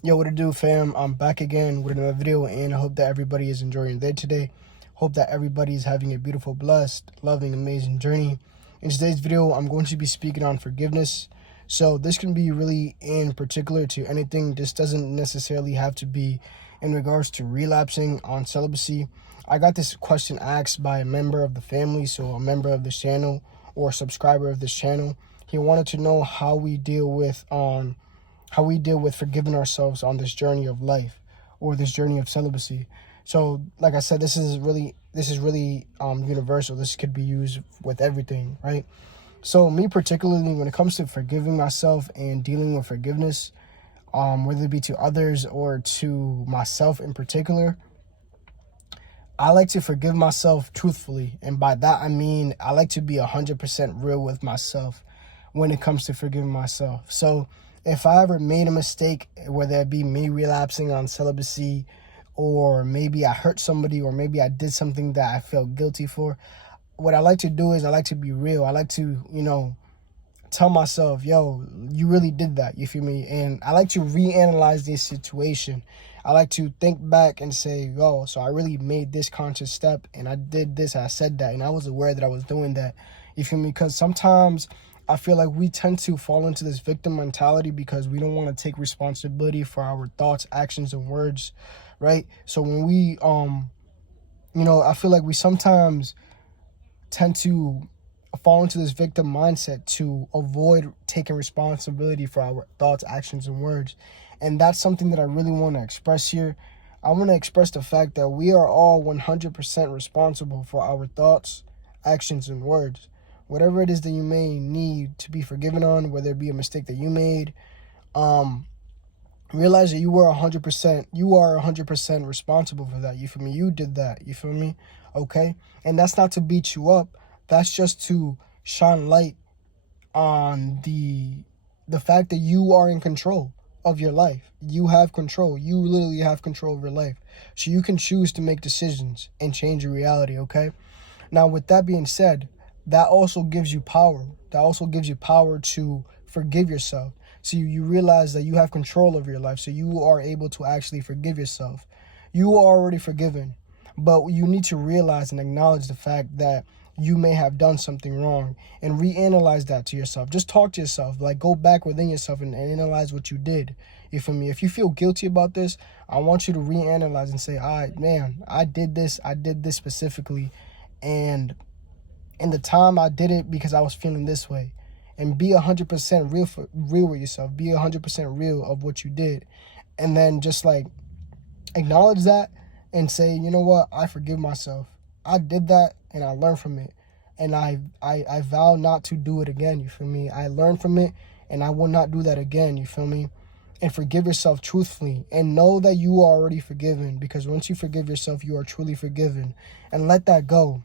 Yo, what to do, fam? I'm back again with another video, and I hope that everybody is enjoying their day today. Hope that everybody is having a beautiful, blessed, loving, amazing journey. In today's video, I'm going to be speaking on forgiveness. So this can be really in particular to anything. This doesn't necessarily have to be in regards to relapsing on celibacy. I got this question asked by a member of the family, so a member of this channel or a subscriber of this channel. He wanted to know how we deal with forgiving ourselves on this journey of life or this journey of celibacy. So like I said, this is really universal. This could be used with everything, right? So me particularly, when it comes to forgiving myself and dealing with forgiveness, whether it be to others or to myself in particular, I like to forgive myself truthfully. And by that, I mean, I like to be 100% real with myself when it comes to forgiving myself. So if I ever made a mistake, whether it be me relapsing on celibacy, or maybe I hurt somebody, or maybe I did something that I felt guilty for, what I like to do is I like to be real. I like to, tell myself, yo, you really did that, you feel me? And I like to reanalyze this situation. I like to think back and say, yo, so I really made this conscious step, and I did this, I said that, and I was aware that I was doing that, you feel me? Because sometimes I feel like we tend to fall into this victim mentality because we don't want to take responsibility for our thoughts, actions, and words, right? So when we, I feel like we sometimes tend to fall into this victim mindset to avoid taking responsibility for our thoughts, actions, and words. And that's something that I really want to express here. I want to express the fact that we are all 100% responsible for our thoughts, actions, and words. Whatever it is that you may need to be forgiven on, whether it be a mistake that you made, realize that you are 100% responsible for that. You feel me? You did that. You feel me? Okay? And that's not to beat you up. That's just to shine light on the fact that you are in control of your life. You have control. You literally have control of your life. So you can choose to make decisions and change your reality, okay? Now, with that being said, that also gives you power. That also gives you power to forgive yourself. So you realize that you have control of your life. So you are able to actually forgive yourself. You are already forgiven. But you need to realize and acknowledge the fact that you may have done something wrong and reanalyze that to yourself. Just talk to yourself, like go back within yourself and analyze what you did. You feel me? If you feel guilty about this, I want you to reanalyze and say, all right, man, I did this specifically. And in the time I did it because I was feeling this way. And be 100% real with yourself. Be 100% real of what you did. And then just like acknowledge that and say, you know what? I forgive myself. I did that and I learned from it. And I vow not to do it again, you feel me? I learned from it and I will not do that again, you feel me? And forgive yourself truthfully and know that you are already forgiven, because once you forgive yourself, you are truly forgiven, and let that go.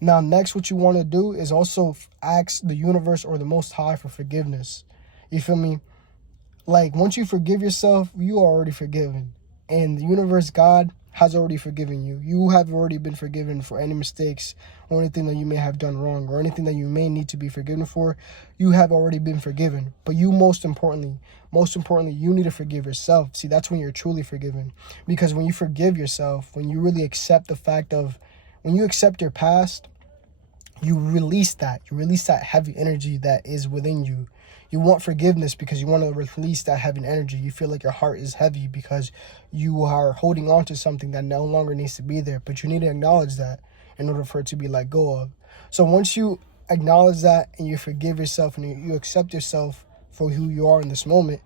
Now, next, what you want to do is also ask the universe or the Most High for forgiveness. You feel me? Like, once you forgive yourself, you are already forgiven. And the universe, God, has already forgiven you. You have already been forgiven for any mistakes or anything that you may have done wrong or anything that you may need to be forgiven for. You have already been forgiven. But you most importantly, you need to forgive yourself. See, that's when you're truly forgiven. Because when you forgive yourself, when you really accept the fact of, when you accept your past, you release that. You release that heavy energy that is within you. You want forgiveness because you want to release that heavy energy. You feel like your heart is heavy because you are holding on to something that no longer needs to be there. But you need to acknowledge that in order for it to be let go of. So once you acknowledge that and you forgive yourself and you accept yourself for who you are in this moment,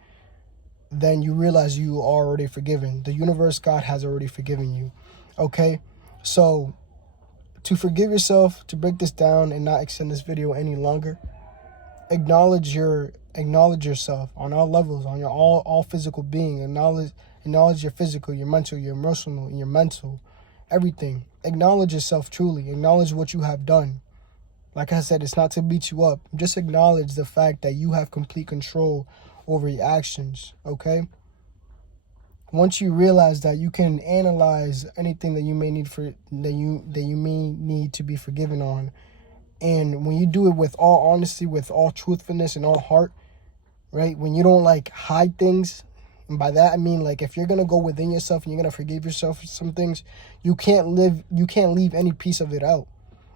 then you realize you are already forgiven. The universe, God, has already forgiven you. Okay? So to forgive yourself, to break this down and not extend this video any longer, acknowledge yourself on all levels, on your all physical being. Acknowledge your physical, your mental, your emotional, and your mental, everything. Acknowledge yourself truly. Acknowledge what you have done. Like I said, it's not to beat you up. Just acknowledge the fact that you have complete control over your actions, okay? Once you realize that, you can analyze anything that you may need to be forgiven on. And when you do it with all honesty, with all truthfulness and all heart, right? When you don't like hide things And by that I mean, like, if you're gonna go within yourself and you're gonna forgive yourself for some things, you can't leave any piece of it out.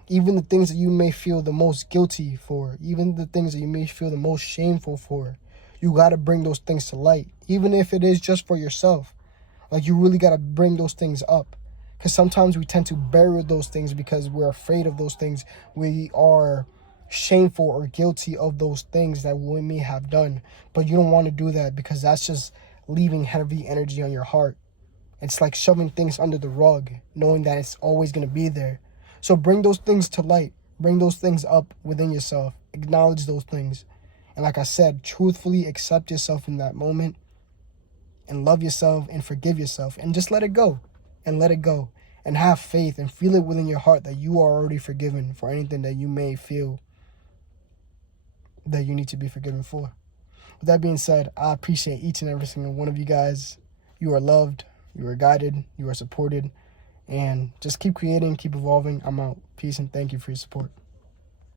Even the things that you may feel the most guilty for, even the things that you may feel the most shameful for, you gotta bring those things to light. Even if it is just for yourself. Like, you really gotta bring those things up. Because sometimes we tend to bury those things because we're afraid of those things. We are shameful or guilty of those things that we may have done. But you don't want to do that, because that's just leaving heavy energy on your heart. It's like shoving things under the rug, knowing that it's always going to be there. So bring those things to light. Bring those things up within yourself. Acknowledge those things. And like I said, truthfully accept yourself in that moment, and love yourself and forgive yourself, and just let it go. And let it go. And have faith and feel it within your heart that you are already forgiven for anything that you may feel that you need to be forgiven for. With that being said, I appreciate each and every single one of you guys. You are loved, you are guided, you are supported, and just keep creating, keep evolving. I'm out. Peace, and thank you for your support.